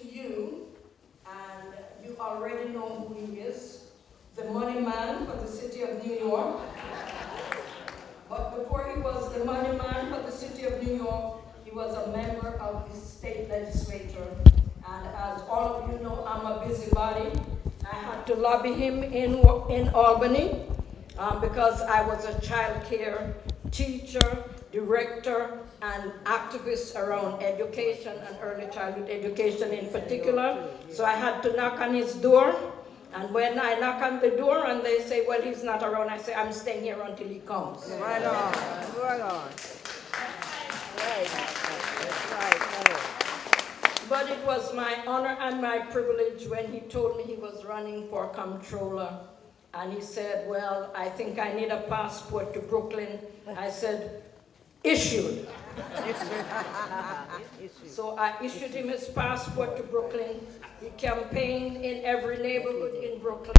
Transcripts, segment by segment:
to you, and you already know who he is, the money man for the city of New York. But before he was the money man for the city of New York, he was a member of the state legislature. And as all of you know, I'm a busybody. I had to lobby him in Albany because I was a child care teacher, director, and activist around education and early childhood education in particular. So I had to knock on his door. And when I knock on the door and they say, well, he's not around, I say, I'm staying here until he comes. Right on, right on. Right, right. But it was my honor and my privilege when he told me he was running for comptroller. And he said, well, I think I need a passport to Brooklyn. I said, issued. So I issued him his passport to Brooklyn. He campaigned in every neighborhood in Brooklyn.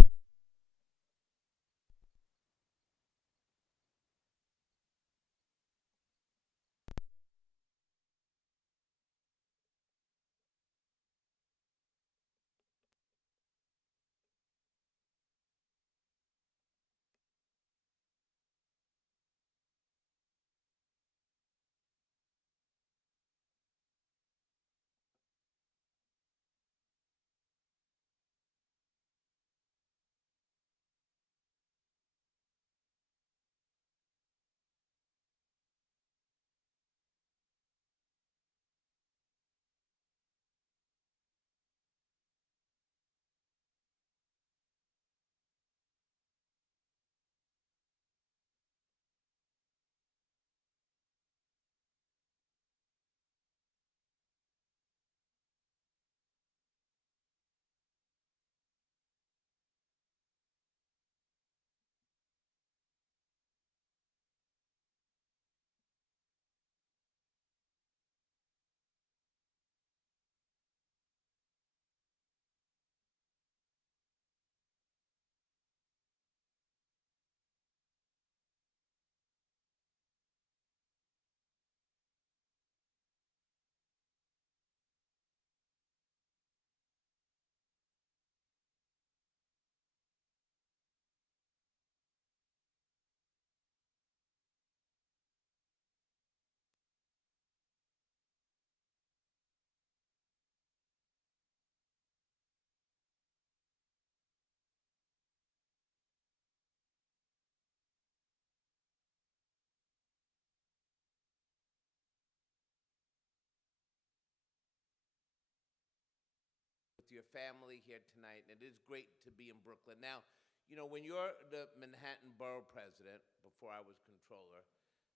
With your family here tonight, and it is great to be in Brooklyn. Now, you know, when you're the Manhattan Borough President, before I was controller,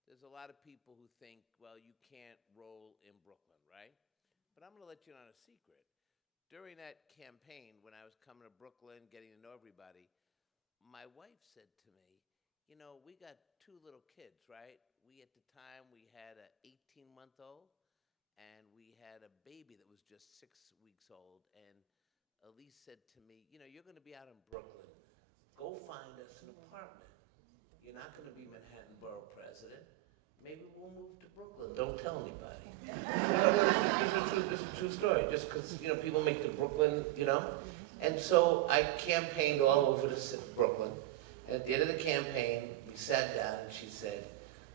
there's a lot of people who think, well, you can't roll in Brooklyn, right? But I'm going to let you in on a secret. During that campaign, when I was coming to Brooklyn, getting to know everybody, my wife said to me, you know, we got two little kids, right? At the time, we had an 18-month-old, and we had a baby that was just 6 weeks old. And Elise said to me, you know, you're going to be out in Brooklyn. Go find us an apartment. You're not going to be Manhattan Borough President. Maybe we'll move to Brooklyn. Don't tell anybody. This is a true story. Just because, you know, people make the Brooklyn, you know. And so I campaigned all over Brooklyn. And at the end of the campaign, we sat down and she said,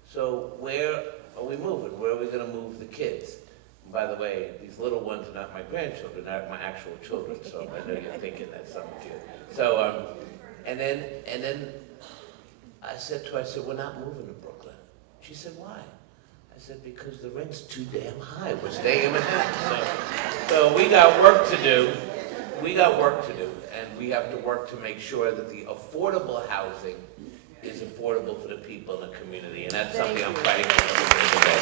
so where are we moving? Where are we going to move the kids? And by the way, these little ones are not my grandchildren, not my actual children. So I know you're thinking that's something cute. So, and then I said to her, I said, we're not moving to Brooklyn. She said, why? I said, because the rent's too damn high. We're staying in Manhattan. So we got work to do. We got work to do. And we have to work to make sure that the affordable housing is affordable for the people in the community. And that's something I'm fighting for today.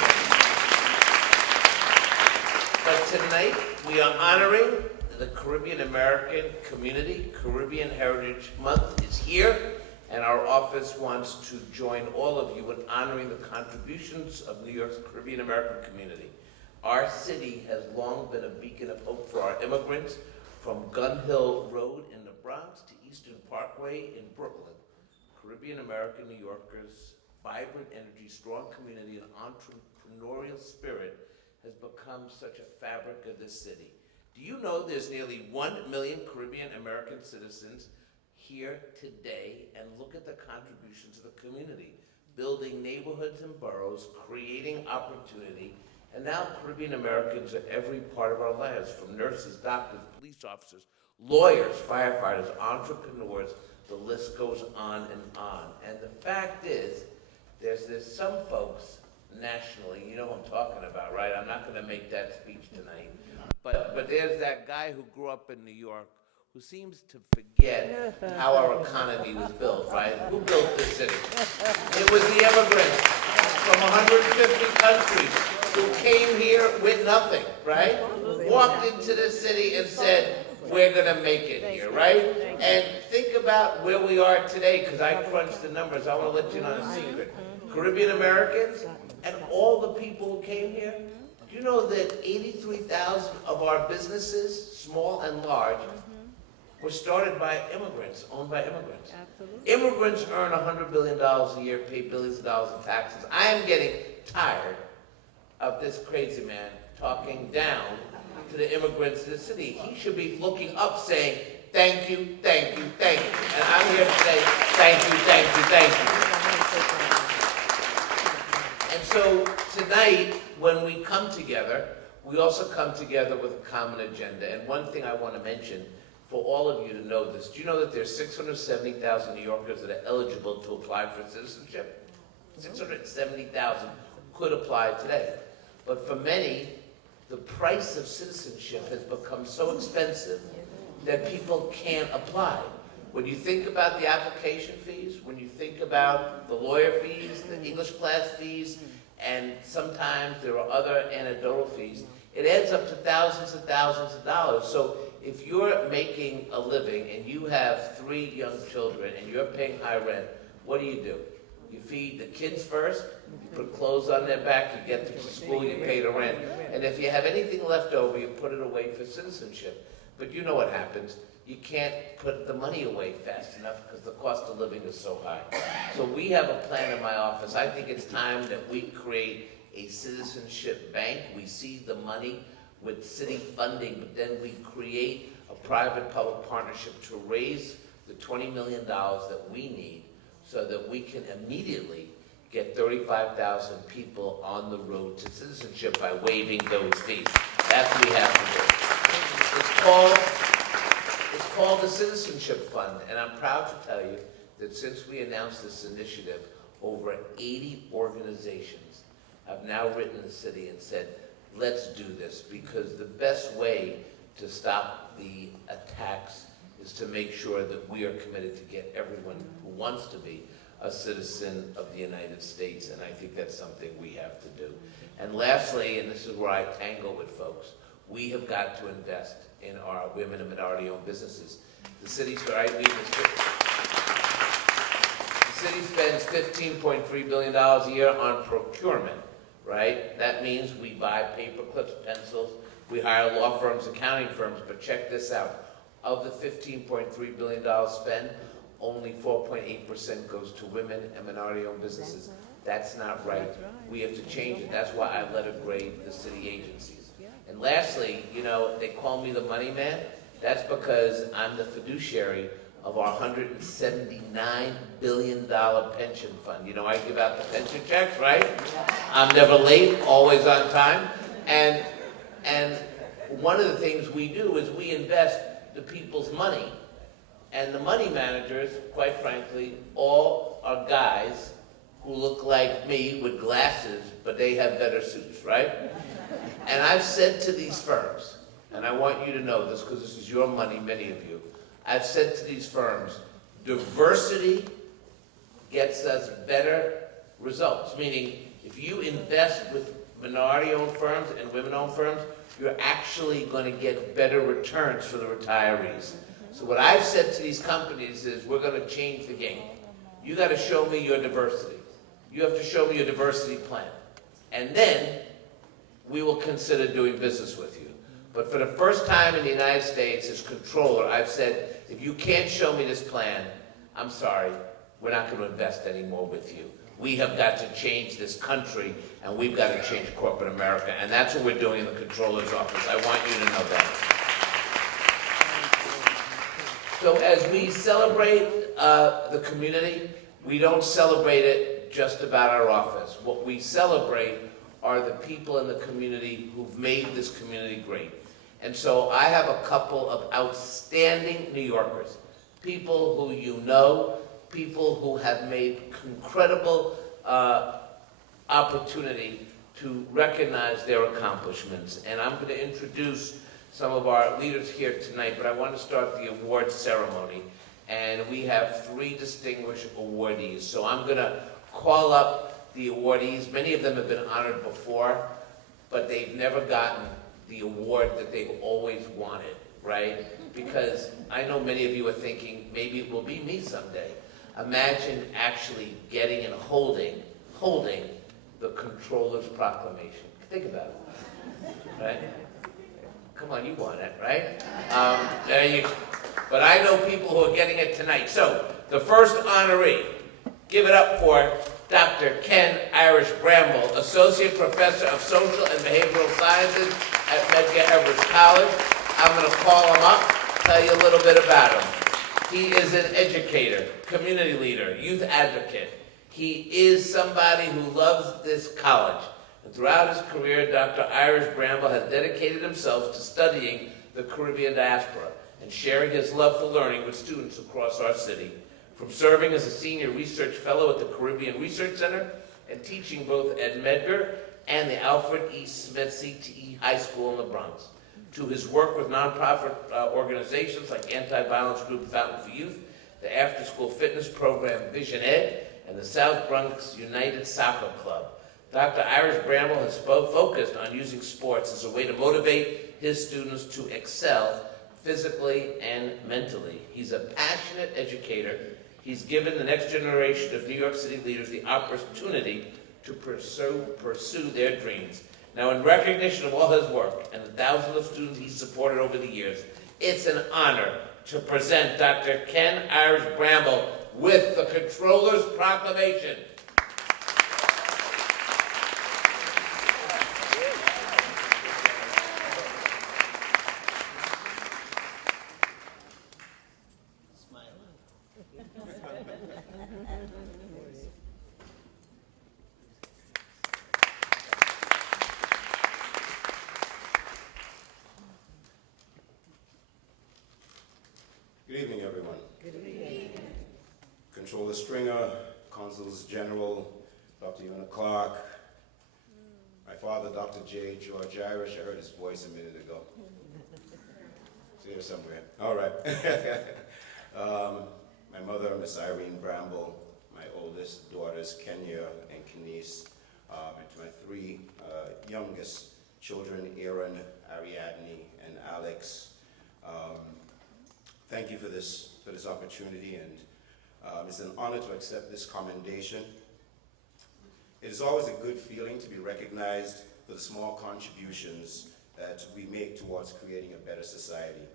But tonight, we are honoring the Caribbean American community. Caribbean Heritage Month is here. And our office wants to join all of you in honoring the contributions of New York's Caribbean American community. Our city has long been a beacon of hope for our immigrants, from Gun Hill Road in the Bronx to Eastern Parkway in Brooklyn. Caribbean American New Yorkers' vibrant energy, strong community, and entrepreneurial spirit has become such a fabric of this city. Do you know there's nearly 1 million Caribbean American citizens here today? And look at the contributions to the community, building neighborhoods and boroughs, creating opportunity. And now Caribbean Americans are every part of our lives, from nurses, doctors, police officers, lawyers, firefighters, entrepreneurs, the list goes on and on. And the fact is, there's some folks nationally, you know who I'm talking about, right? I'm not gonna make that speech tonight. But there's that guy who grew up in New York who seems to forget how our economy was built, right? Who built this city? It was the immigrants from 150 countries who came here with nothing, right? Walked into the city and said, we're gonna make it here, right? And think about where we are today, because I crunched the numbers. I wanna let you know a secret. Caribbean Americans and all the people who came here, do you know that 83,000 of our businesses, small and large, were started by immigrants, owned by immigrants? Absolutely. Immigrants earn $100 billion a year, pay billions of dollars in taxes. I am getting tired of this crazy man talking down to the immigrants in the city. He should be looking up saying, thank you, thank you, thank you. And I'm here to say, thank you, thank you, thank you. And so tonight, when we come together, we also come together with a common agenda. And one thing I want to mention, for all of you to know this, do you know that there's 670,000 New Yorkers that are eligible to apply for citizenship? 670,000 could apply today. But for many, the price of citizenship has become so expensive that people can't apply. When you think about the application fees, when you think about the lawyer fees, the English class fees, and sometimes there are other anecdotal fees, it adds up to thousands and thousands of dollars. So if you're making a living and you have 3 young children and you're paying high rent, what do? You feed the kids first, you put clothes on their back, you get them to school, you pay the rent. And if you have anything left over, you put it away for citizenship. But you know what happens. You can't put the money away fast enough because the cost of living is so high. So we have a plan in my office. I think it's time that we create a citizenship bank. We see the money with city funding, but then we create a private-public partnership to raise the $20 million that we need so that we can immediately get 35,000 people on the road to citizenship by waiving those fees. That's what we have to do. It's called the Citizenship Fund, and I'm proud to tell you that since we announced this initiative, over 80 organizations have now written the city and said, let's do this, because the best way to stop the attacks is to make sure that we are committed to get everyone who wants to be a citizen of the United States, and I think that's something we have to do. And lastly, and this is where I tangle with folks, we have got to invest in our women and minority-owned businesses. The city spends $15.3 billion a year on procurement, right? That means we buy paper clips, pencils, we hire law firms, accounting firms, but check this out. Of the $15.3 billion spent, only 4.8% goes to women and minority-owned businesses. That's not right. We have to change it. That's why I letter grade the city agencies. And lastly, you know, they call me the money man. That's because I'm the fiduciary of our $179 billion pension fund. You know, I give out the pension checks, right? I'm never late, always on time. And one of the things we do is we invest the people's money. And the money managers, quite frankly, all are guys who look like me with glasses, but they have better suits, right? And I've said to these firms, and I want you to know this because this is your money, many of you, I've said to these firms, diversity gets us better results. Meaning, if you invest with minority-owned firms and women-owned firms, you're actually going to get better returns for the retirees. So what I've said to these companies is, we're going to change the game. You got to show me your diversity. You have to show me your diversity plan. And then we will consider doing business with you. But for the first time in the United States, as controller, I've said, if you can't show me this plan, I'm sorry, we're not going to invest anymore with you. We have got to change this country, and we've got to change corporate America. And that's what we're doing in the controller's office. I want you to know that. So as we celebrate the community, we don't celebrate it just about our office. What we celebrate are the people in the community who've made this community great. And so I have a couple of outstanding New Yorkers, people who you know, people who have made incredible opportunity to recognize their accomplishments. And I'm going to introduce some of our leaders here tonight, but I want to start the award ceremony. And we have 3 distinguished awardees. So I'm going to call up the awardees. Many of them have been honored before, but they've never gotten the award that they've always wanted, right? Because I know many of you are thinking, maybe it will be me someday. Imagine actually getting and holding the Comptroller's Proclamation. Think about it, right? Come on, you want it, right? But I know people who are getting it tonight. So, the first honoree, give it up for Dr. Ken Irish Bramble, Associate Professor of Social and Behavioral Sciences at Medgar Evers College. I'm going to call him up, tell you a little bit about him. He is an educator, community leader, youth advocate. He is somebody who loves this college. And throughout his career, Dr. Irish Bramble has dedicated himself to studying the Caribbean diaspora and sharing his love for learning with students across our city. From serving as a senior research fellow at the Caribbean Research Center and teaching both at Medgar and the Alfred E. Smith CTE High School in the Bronx, to his work with nonprofit organizations like anti-violence group Fountain for Youth, the after-school fitness program Vision Ed, and the South Bronx United Soccer Club. Dr. Irish Bramble has focused on using sports as a way to motivate his students to excel physically and mentally. He's a passionate educator. He's given the next generation of New York City leaders the opportunity to pursue their dreams. Now, in recognition of all his work and the thousands of students he's supported over the years, it's an honor to present Dr. Ken Irish Bramble with the Comptroller's Proclamation. Good evening, everyone. Good evening. Controller Stringer, Consuls General, Dr. Una Clark, my father, Dr. J. George Irish. I heard his voice a minute ago. It's here somewhere. All right. My mother, Miss Irene Bramble, my oldest daughters, Kenya and Kenise, and my 3 youngest children, Aaron, Ariadne, and Alex. Thank you for this opportunity, and it's an honor to accept this commendation. It is always a good feeling to be recognized for the small contributions that we make towards creating a better society.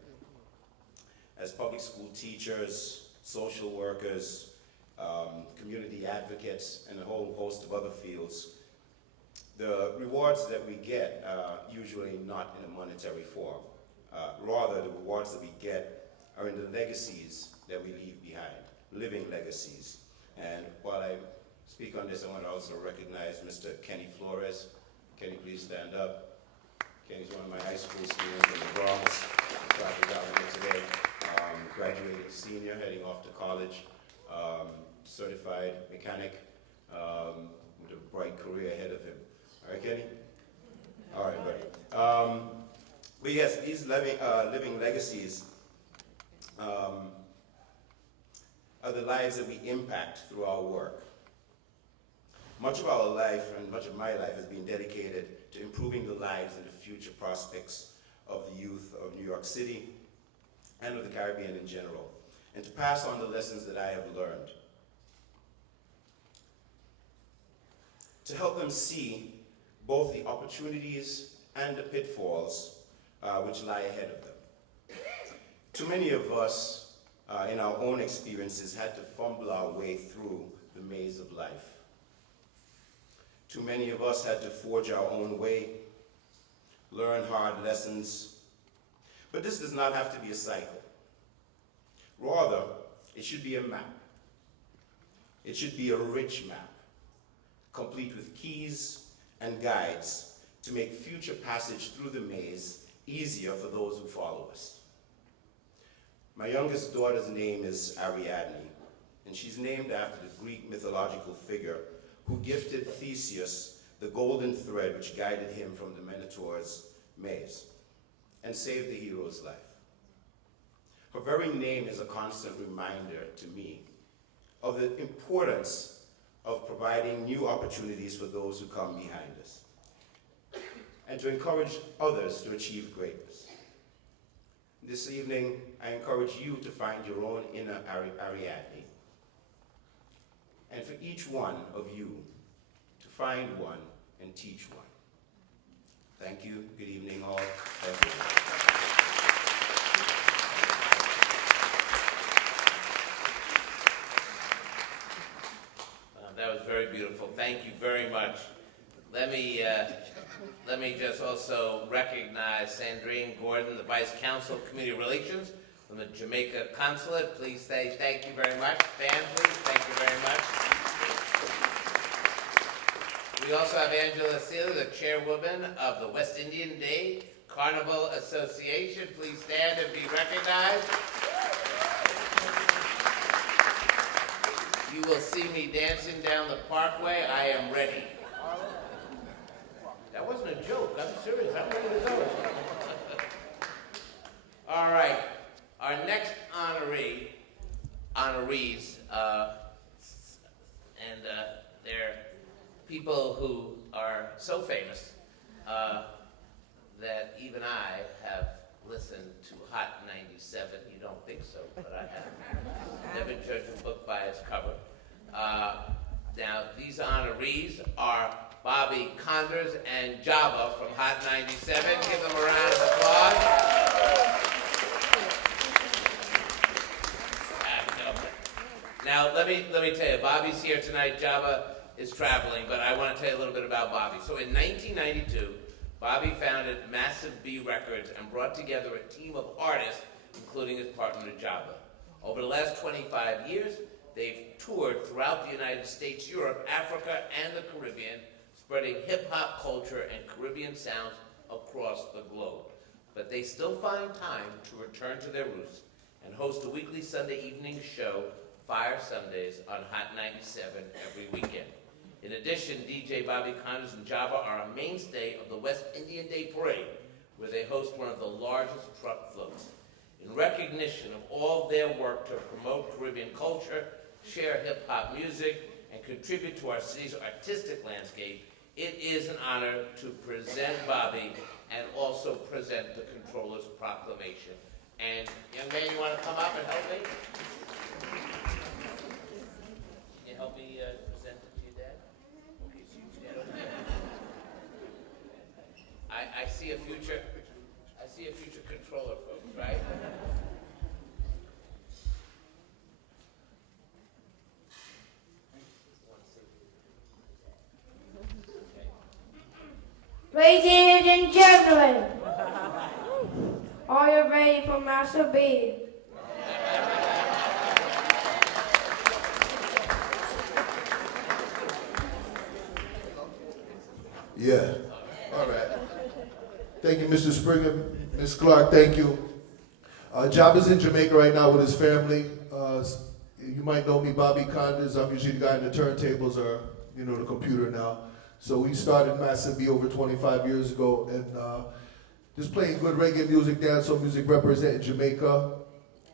As public school teachers, social workers, community advocates, and a whole host of other fields, the rewards that we get are usually not in a monetary form. Rather, the rewards that we get are in the legacies that we leave behind, living legacies. And while I speak on this, I want to also recognize Mr. Kenny Flores. Kenny, please stand up. Kenny's one of my high school students in the Bronx. Dropped out here today. Graduated senior, heading off to college. Certified mechanic with a bright career ahead of him. All right, Kenny? All right, buddy. But yes, these living legacies are the lives that we impact through our work. Much of our life, and much of my life, has been dedicated to improving the lives and the future prospects of the youth of New York City and of the Caribbean in general, and to pass on the lessons that I have learned, to help them see both the opportunities and the pitfalls which lie ahead of them. Too many of us, in our own experiences, had to fumble our way through the maze of life. Too many of us had to forge our own way, learn hard lessons. But this does not have to be a cycle. Rather, it should be a map. It should be a rich map, complete with keys and guides to make future passage through the maze easier for those who follow us. My youngest daughter's name is Ariadne, and she's named after the Greek mythological figure who gifted Theseus the golden thread which guided him from the Minotaur's maze and saved the hero's life. Her very name is a constant reminder to me of the importance of providing new opportunities for those who come behind us and to encourage others to achieve greatness. This evening, I encourage you to find your own inner Ariadne, and for each one of you to find one and teach one. Thank you. Good evening, all. Thank you. That was very beautiful. Thank you very much. Let me just also recognize Sandrine Gordon, the Vice Consul of Community Relations from the Jamaica Consulate. Please say thank you very much. Stan, please. Thank you very much. We also have Angela Sealy, the chairwoman of the West Indian Day Carnival Association. Please stand and be recognized. You will see me dancing down the parkway. I am ready. That wasn't a joke. I'm serious. I'm ready to go. All right. Our next honorees, and they're people who are so famous that even I have listened to Hot 97. You don't think so, but I have. Never judge a book by its cover. Now, these honorees are Bobby Condors and Jabba from Hot 97. Give them a round of applause. Now, let me tell you, Bobby's here tonight. Jabba is traveling, but I want to tell you a little bit about Bobby. So in 1992, Bobby founded Massive B Records and brought together a team of artists, including his partner Jabba. Over the last 25 years, they've toured throughout the United States, Europe, Africa, and the Caribbean, spreading hip-hop culture and Caribbean sounds across the globe. But they still find time to return to their roots and host a weekly Sunday evening show, Fire Sundays, on Hot 97 every weekend. In addition, DJ Bobby Condors and Jabba are a mainstay of the West Indian Day Parade, where they host one of the largest truck floats. In recognition of all their work to promote Caribbean culture, share hip-hop music, and contribute to our city's artistic landscape, it is an honor to present Bobby and also present the Controller's Proclamation. And young man, you want to come up and help me? Can you help me present it to your dad? Okay, so you stand over there. I see a future controller, folks, right? Ladies and gentlemen, are you ready for Master B? Yeah. All right. Thank you, Mr. Springer. Ms. Clark, thank you. Jabba's in Jamaica right now with his family. You might know me, Bobby Condors. I'm usually the guy in the turntables or, the computer now. So we started Massive B over 25 years ago, and just playing good reggae music, dancehall music, representing Jamaica.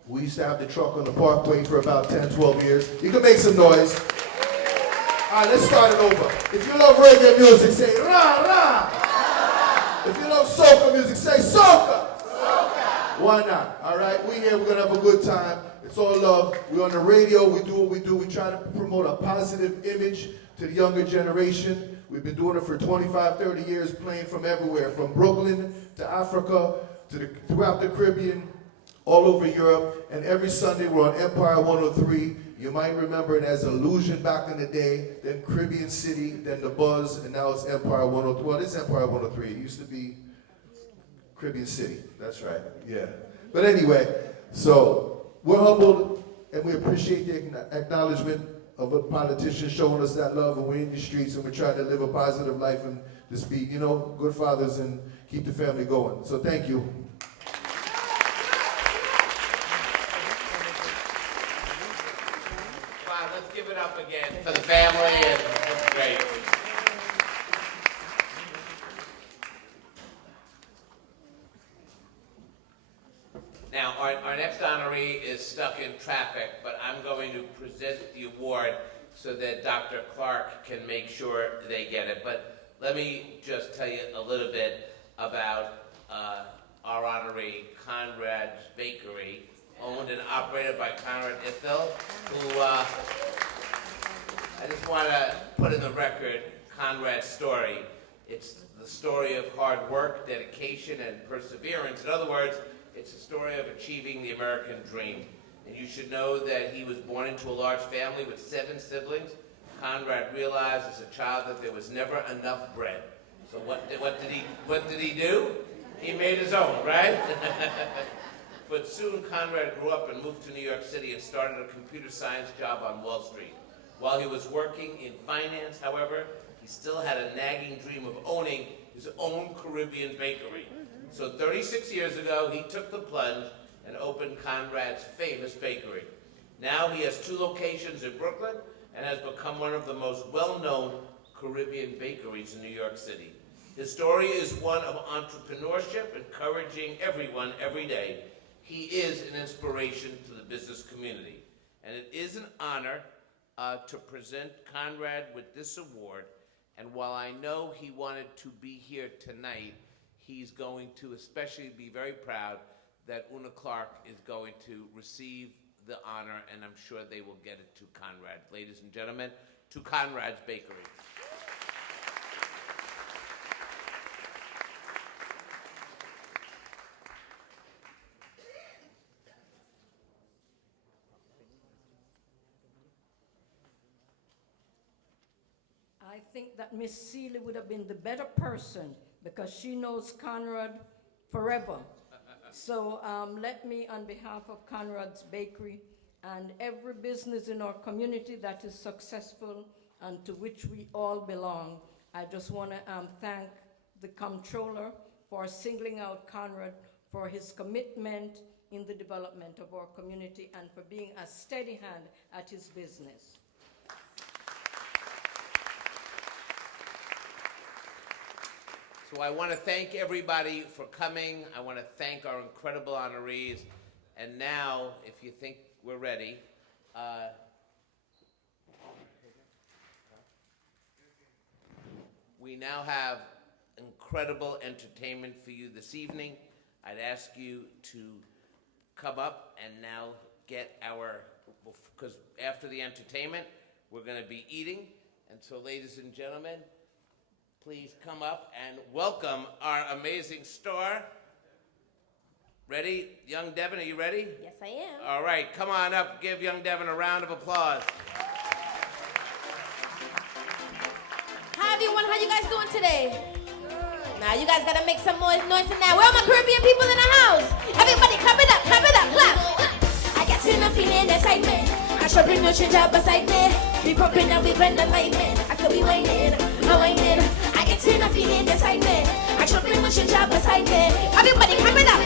We used to have the truck on the parkway for about 10, 12 years. You can make some noise. All right, let's start it over. If you love reggae music, say rah, rah. If you love soca music, say soca. Soca. Why not? All right, we here, we're going to have a good time. It's all love. We're on the radio. We do what we do. We try to promote a positive image to the younger generation. We've been doing it for 25, 30 years, playing from everywhere, from Brooklyn to Africa, throughout the Caribbean, all over Europe. And every Sunday we're on Empire 103. You might remember it as Illusion back in the day, then Caribbean City, then The Buzz, and now it's Empire 103. Well, it's Empire 103. It used to be Caribbean City. That's right, yeah. But anyway, so We're humbled and we appreciate the acknowledgement of a politician showing us that love, and we're in the streets and we're trying to live a positive life and just be, good fathers and keep the family going. So thank you. Wow, let's give it up again for the family, and that's great. Now, our next honoree is stuck in traffic, but I'm going to present the award so that Dr. Clark can make sure they get it. But let me just tell you a little bit about our honoree, Conrad's Bakery, owned and operated by Conrad Ithel, who I just want to put in the record Conrad's story. It's the story of hard work, dedication, and perseverance. In other words, it's a story of achieving the American dream. And you should know that he was born into a large family with 7 siblings. Conrad realized as a child that there was never enough bread. So what did he do? He made his own, right? But soon Conrad grew up and moved to New York City and started a computer science job on Wall Street. While he was working in finance, however, he still had a nagging dream of owning his own Caribbean bakery. So 36 years ago, he took the plunge and opened Conrad's famous bakery. Now he has 2 locations in Brooklyn and has become one of the most well-known Caribbean bakeries in New York City. His story is one of entrepreneurship, encouraging everyone every day. He is an inspiration to the business community. And it is an honor to present Conrad with this award. And while I know he wanted to be here tonight, he's going to especially be very proud that Una Clark is going to receive the honor, and I'm sure they will get it to Conrad. Ladies and gentlemen, to Conrad's Bakery. I think that Miss Seeley would have been the better person because she knows Conrad forever. So let me, on behalf of Conrad's Bakery and every business in our community that is successful and to which we all belong, I just want to thank the comptroller for singling out Conrad for his commitment in the development of our community and for being a steady hand at his business. So I want to thank everybody for coming. I want to thank our incredible honorees. And now, if you think we're ready, we now have incredible entertainment for you this evening. I'd ask you to come up and now get because after the entertainment, we're going to be eating. And so, ladies and gentlemen, please come up and welcome our amazing star. Ready? Young Devin, are you ready? Yes, I am. All right, come on up. Give Young Devin a round of applause. Hi, everyone. How you guys doing today? Now, you guys got to make some noise in there. Where are my Caribbean people in the house? Everybody, clap it up, clap. I got enough feeling excitement. I should bring no change up beside me. We pumping and we bend the lightning. After we whining, I'm whining. I get enough feeling excitement. I should bring no change up beside me. Everybody, clap it up.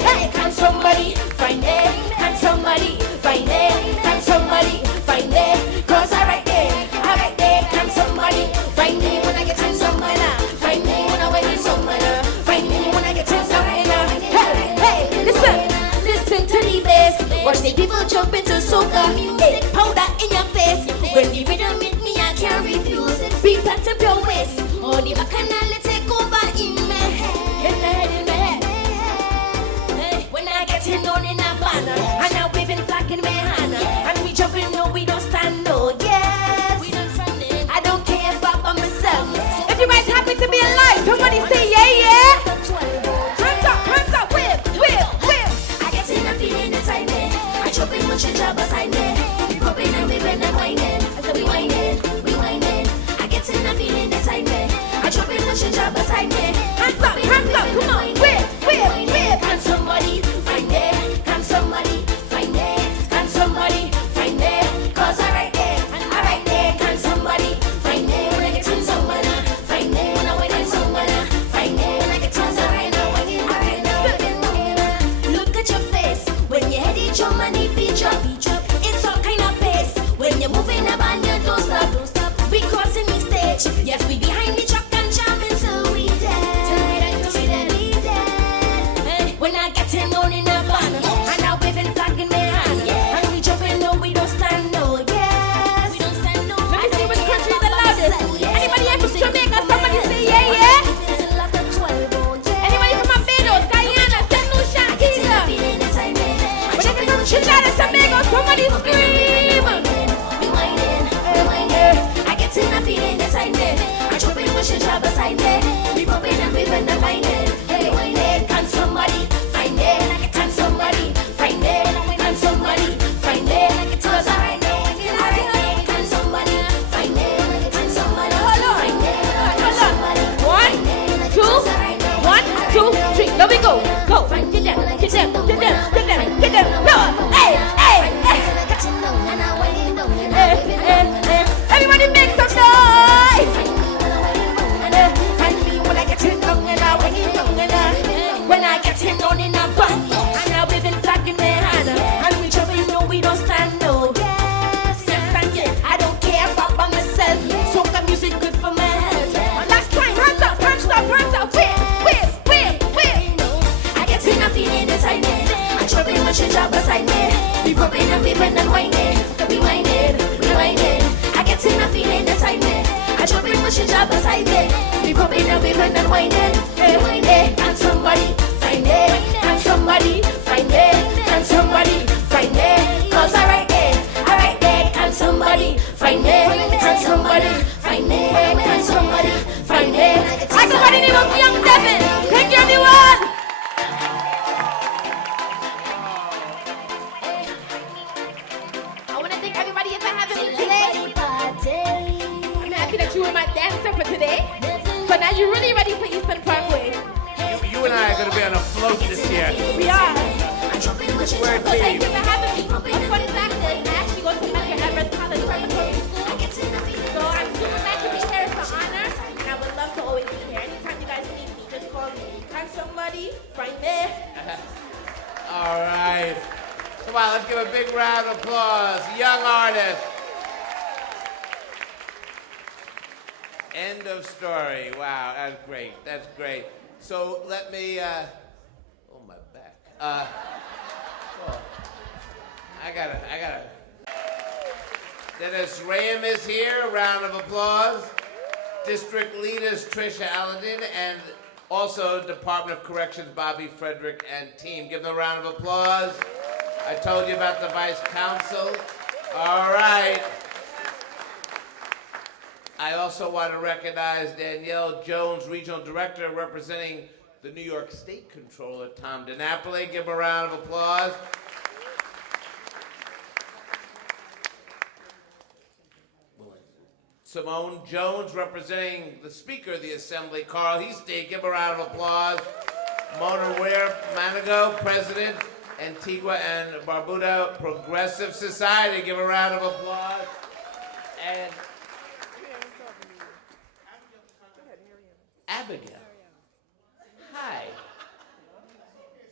Hey, can somebody find it? Can somebody find it? Can somebody find it? Cause I right there. Can somebody find me when I get in somewhere? Find me when I wait in somewhere. Find me when I get in somewhere. Hey, listen to the bass. Watch the people jump into soca. Hey, powder in your face. When the rhythm hit me, I can't refuse. Be flat up your waist. Oh, the bacchanal take over in my head. In my head. Hey, when I get in down in a van, and I'm waving flag in my hand, and we jumping, no, we don't stand, no, yes. We don't stand it. I don't care about myself. If you guys happy to be alive, somebody say yeah. Hands up, whip. I get in a feeling inside me. I chop in much and job beside me. We popping and we bend and whining. I said we whining. I get in a feeling inside me. I chop in much and job much a job beside me. We popping and we bend and whining. Hey, whining. Can somebody find it? Can somebody find it? Can somebody find it? Cause I know. Can somebody find it? Can somebody find it? Can somebody find it? 1, 2, 3, here we go. Go. Get them, get them, get them, get them, get them. Go. Hey, hey, hey. Everybody make some noise. When I get him down in a band, and I wave and flag in their hand, and we trouble, you know we don't stand no. Yes, stand yet. I don't care about by myself. Soca music good for my health. And last time, hands up, hands up, hands up. Whip. I get in a feeling inside me. I trouble much a job beside me. We popping and we bend and whining. We whining, we whining. I get in a feeling inside me. I trouble much a job beside me. We popping and we bend and whining. Hey, whining. Can somebody find it? Can somebody find it? Can somebody find it? Cause alright there, can somebody find it? Can somebody find it? Can somebody find it? I go by the name of Young Devin. Thank you, everyone. I want to thank everybody for having me today. I'm happy that you were my dancer for today. So now you're really ready for Eastern Parkway. You and I are going to be on a float this year. We are. We're So thank team. you for having me. A funny fact is, I actually go to Medgar Evers College Preparatory School. So I'm super glad to be here. It's an honor. And I would love to always be here. Anytime you guys need me, just call me. Can somebody right there? All right. Come on, let's give a big round of applause. Young artist. End of story. Wow, that's great. That's great. So let me, oh, my back. Oh, I gotta. Dennis Graham is here. A round of applause. District leaders Trisha Allen and also Department of Corrections Bobby Frederick and team. Give them a round of applause. I told you about the Vice Counsel. All right. I also want to recognize Danielle Jones, Regional Director representing the New York State Controller, Tom DiNapoli. Give him a round of applause. Simone Jones, representing the Speaker of the Assembly, Carl Heastie. Give him a round of applause. Mona Ware Manigo, President, Antigua and Barbuda Progressive Society. Give a round of applause. And Abigail. Hi.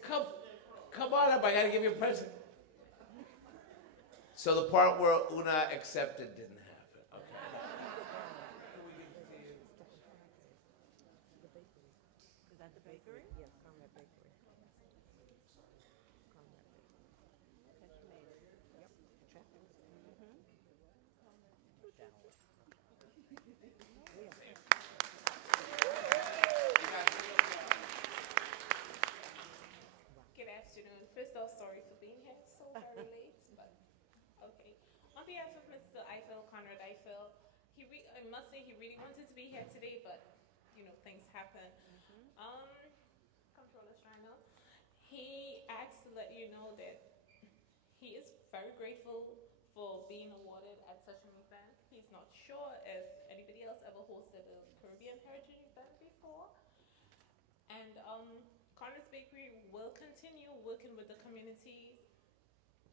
Come on up. I got to give you a present. So the part where Una accepted didn't happen. Okay. Is that the bakery? Yes, Conrad Bakery. Good afternoon. First off, sorry for being here so very late, but okay. On behalf of Mr. Eiffel, Conrad Eiffel, I must say he really wanted to be here today, but you know, things happen. Controller Strano, he asked to let you know that he is very grateful for being awarded at such an event. He's not sure if anybody else ever hosted a Caribbean Heritage event before. And Conrad's Bakery will continue working with the communities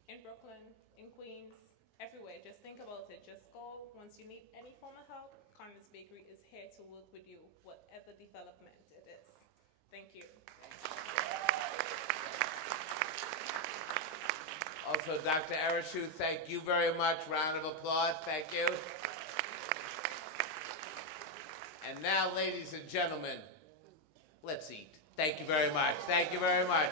in Brooklyn, in Queens, everywhere. Just think about it. Just call once you need any form of help. Conrad's Bakery is here to work with you, whatever development it is. Thank you. Also, Dr. Arashu, thank you very much. Round of applause. Thank you. And now, ladies and gentlemen, let's eat. Thank you very much. Thank you very much.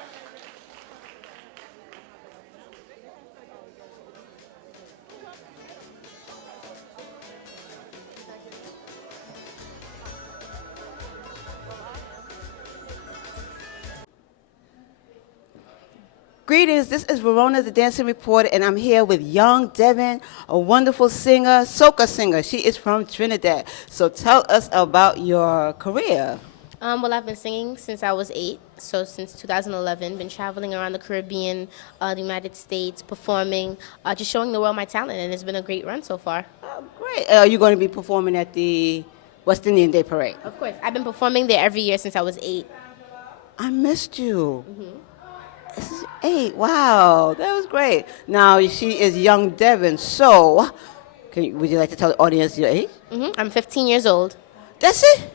Greetings, this is Verona, the dancing reporter, and I'm here with young Devin, a wonderful singer, soca singer. She is from Trinidad. So tell us about your career. Well, I've been singing since I was 8, so since 2011. Been traveling around the Caribbean, the United States, performing, just showing the world my talent, and it's been a great run so far. Oh, great. Are you going to be performing at the West Indian Day Parade? Of course, I've been performing there every year since I was 8. I missed you. This is 8. Wow, that was great. Now, she is young Devin, so would you like to tell the audience your age? I'm 15 years old. That's it?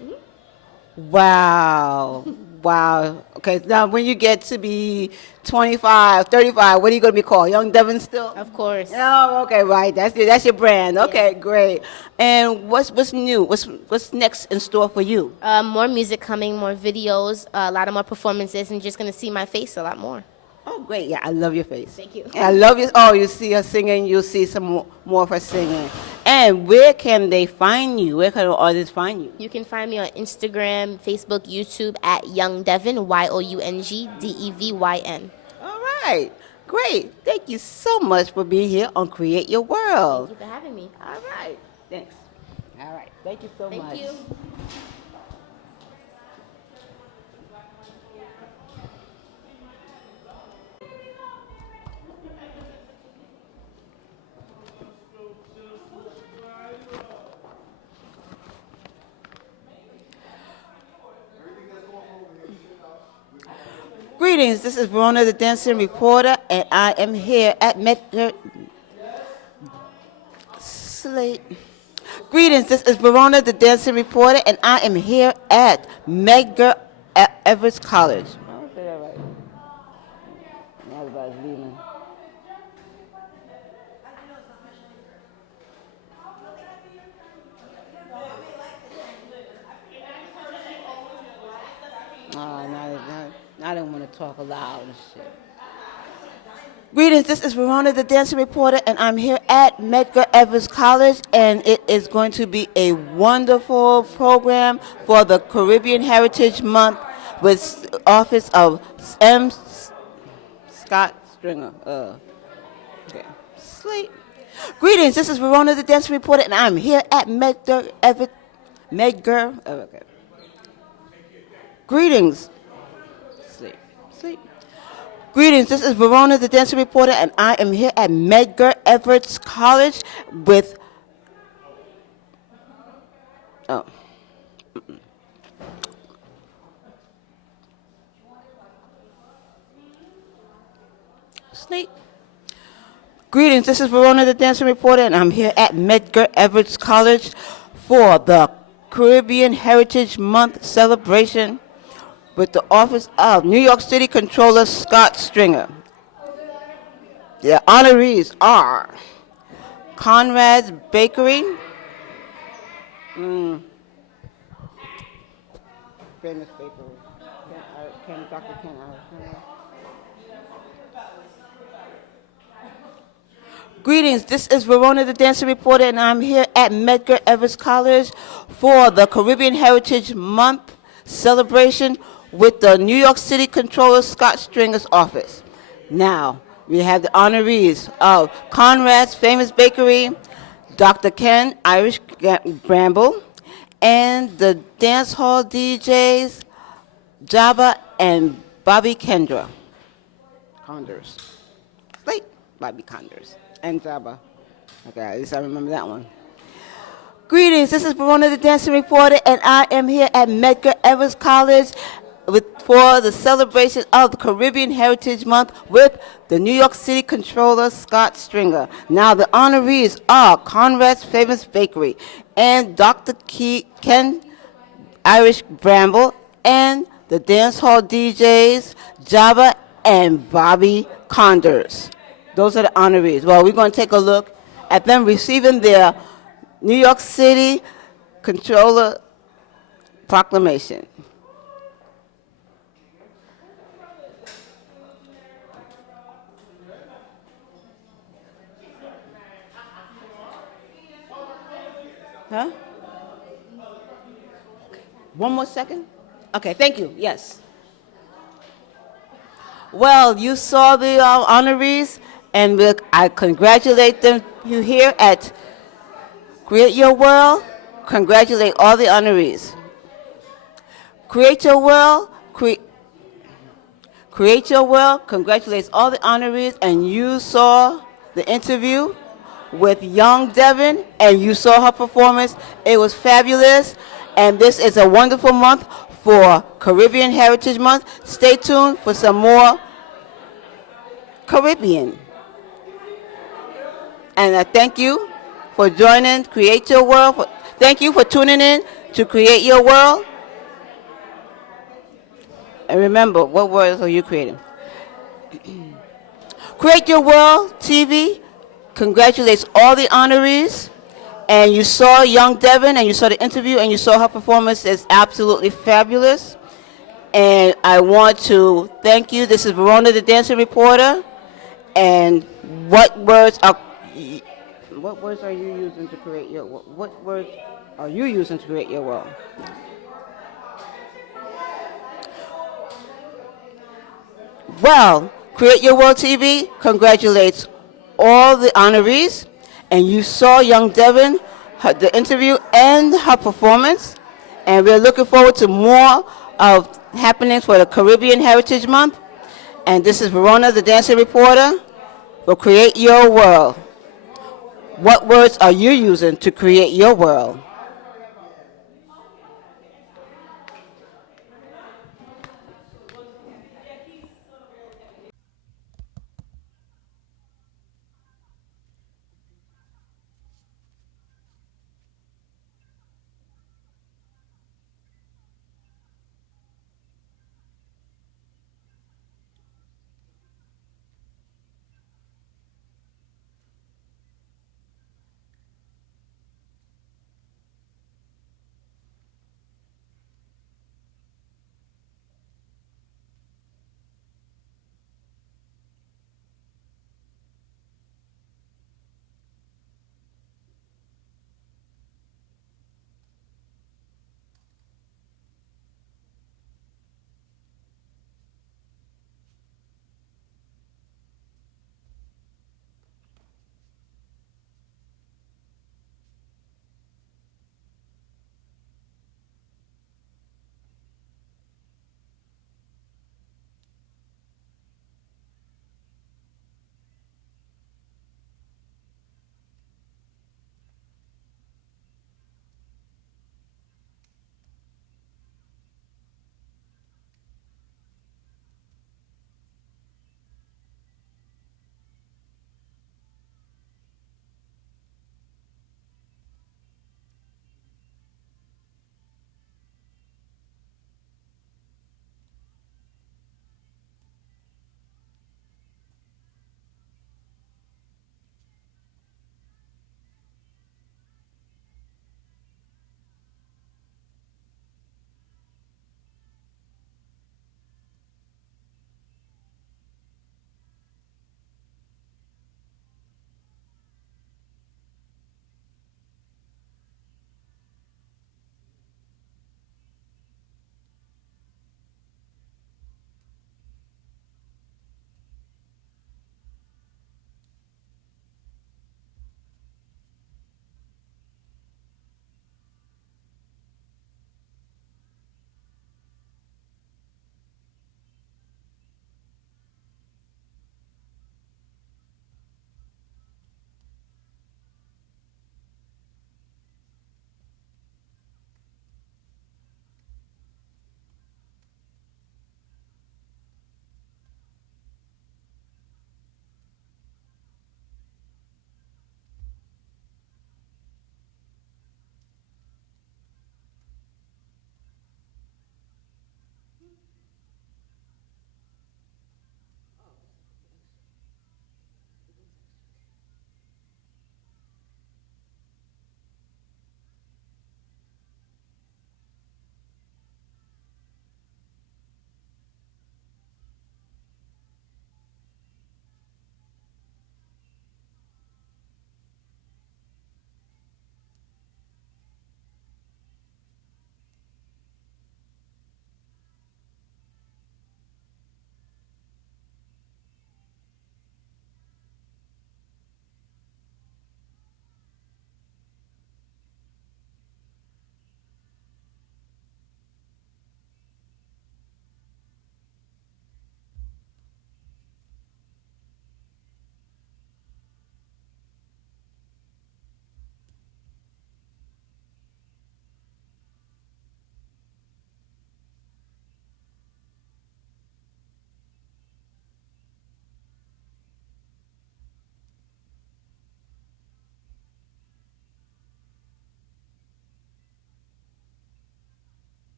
Wow. Wow. Okay, now when you get to be 25, 35, what are you going to be called? Young Devin still? Of course. Oh, okay, right. That's your brand. Okay, great. And what's new? What's next in store for you? More music coming, more videos, a lot of more performances, and just going to see my face a lot more. Oh, great. Yeah, I love your face. Thank you. I love you. Oh, you see her singing, you'll see some more of her singing. And where can they find you? Where can the artists find you? You can find me on Instagram, Facebook, YouTube at Young Devin, YOUNGDEVYN. All right. Great. Thank you so much for being here on Create Your World. Thank you for having me. All right. Thanks. All right. Thank you so much. Thank you. Greetings, this is Verona, the dancing reporter, and I am here at Greetings, this is Verona, the dancing reporter, and I am here at Medgar Evers College. I don't say that right. Now everybody's leaving. I don't want to talk aloud and shit. Greetings, this is Verona, the dancing reporter, and I'm here at Medgar Evers College, and it is going to be a wonderful program for the Caribbean Heritage Month with the Office of M. Scott Stringer. Okay. Sleep. Greetings, this is Verona, the dancing reporter, and I'm here at Medgar Evers. Okay. Greetings. Sleep. Greetings, this is Verona, the dancing reporter, and I am here at Medgar Evers College with, Sleep. Greetings, this is Verona, the dancing reporter, and I'm here at Medgar Evers College for the Caribbean Heritage Month celebration with the Office of New York City Controller Scott Stringer. The honorees are Conrad's Bakery, famous bakery, Dr. Ken Irish. Greetings, this is Verona, the dancing reporter, and I'm here at Medgar Evers College for the Caribbean Heritage Month celebration with the New York City Controller Scott Stringer's office. Now, we have the honorees of Conrad's Famous Bakery, Dr. Ken Irish Bramble, and the dance hall DJs, Jabba and Bobby Kendra. Condors. Wait, Bobby Condors and Jabba. Okay, at least I remember that one. Greetings, this is Verona, the dancing reporter, and I am here at Medgar Evers College for the celebration of the Caribbean Heritage Month with the New York City Controller Scott Stringer. Now, the honorees are Conrad's Famous Bakery and Dr. Ken Irish Bramble and the dance hall DJs, Jabba and Bobby Condors. Those are the honorees. Well, we're going to take a look at them receiving their New York City Controller Proclamation. Huh? One more second? Okay, thank you. Yes. Well, you saw the honorees, and I congratulate them. You here at Create Your World. Congratulate all the honorees. Create Your World. Create Your World congratulates all the honorees, and you saw the interview with young Devin, and you saw her performance. It was fabulous, and this is a wonderful month for Caribbean Heritage Month. Stay tuned for some more Caribbean. And I thank you for joining Create Your World. Thank you for tuning in to Create Your World. And remember, what words are you creating? Create Your World TV congratulates all the honorees. And you saw young Devin, and you saw the interview, and you saw her performance. It's absolutely fabulous. And I want to thank you. This is Verona, the dancing reporter. And what words are you using to create your? What words are you using to create your world? Well, Create Your World TV congratulates all the honorees, and you saw young Devin, the interview and her performance, and we're looking forward to more of happenings for the Caribbean Heritage Month. And this is Verona, the dancing reporter, for Create Your World. What words are you using to create your world?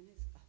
minutes?